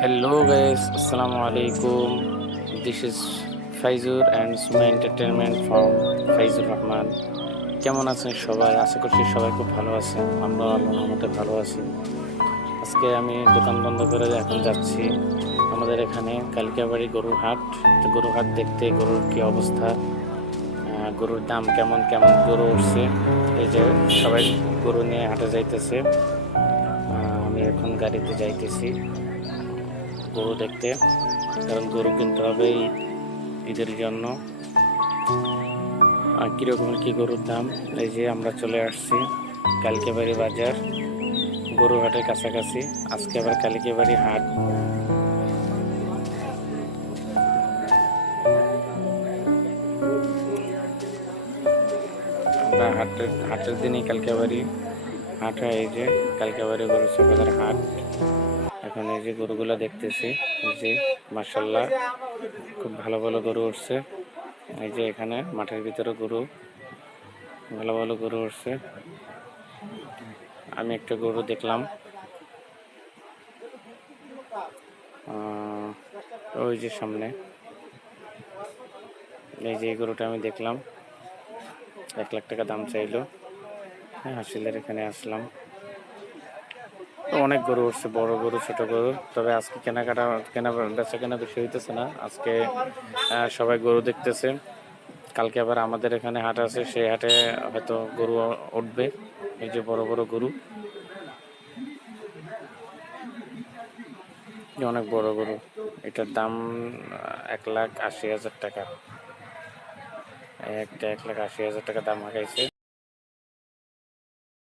Hello guys, Assalamu alaikum. This is Faizur and Suma Entertainment from Faizur Rahman. কেমন আছেন সবাই? আশা করছি সবাই খুব ভালো আছেন। আমরা আল্লাহর রহমতে ভালো আছি। আজকে আমি দোকান বন্ধ করে এখন যাচ্ছি আমাদের এখানে কালিকাবাড়ি গরুর হাট। তো গরুর হাট দেখতে গরুর কি অবস্থা, গরুর দাম কেমন কেমন গরু উঠছে। এই যে সবাই গরু নিয়ে হাটে যাইতেছে। আমি এখন গাড়িতে যাইতেছি গরু দেখতে, কারণ গরু কিনতে হবে ঈদের জন্য। কীরকম কি গরুর দাম। এই যে আমরা চলে আসছি কালিকাবাড়ি বাজার, গরু হাটের কাছাকাছি। আজকে আবার কালিকাবাড়ি হাট। আমরা হাটের দিনই কালিকাবাড়ি হাট হয়। এই যে কালিকাবাড়ি গরু ছাগলের হাট। এখন এই যে গরুগুলো দেখতেছি, এই যে মাশাআল্লাহ খুব ভালো ভালো গরু উঠছে। এই যে এখানে মাঠের ভিতরে গরু, ভালো ভালো গরু উঠছে। আমি একটা গরু দেখলাম, ওই যে সামনে, এই যে গরুটা আমি দেখলাম, 1 লাখ টাকা দাম চাইলো। হ্যাঁ, হাসিলের এখানে আসলাম। অনেক গরু উঠছে, বড় গরু ছোট গরু। তবে আজকে বেচা কেনা বেশি হইতেছে না। আজকে সবাই গরু দেখতেছে। কালকে আবার আমাদের এখানে হাট আছে, সেই হাটে হয়তো গরু উঠবে। এই যে বড় বড় গরু, অনেক বড় গরু। এটার দাম 1,80,000 টাকা। একটা 1,80,000 টাকা দাম হাঁকাইছে।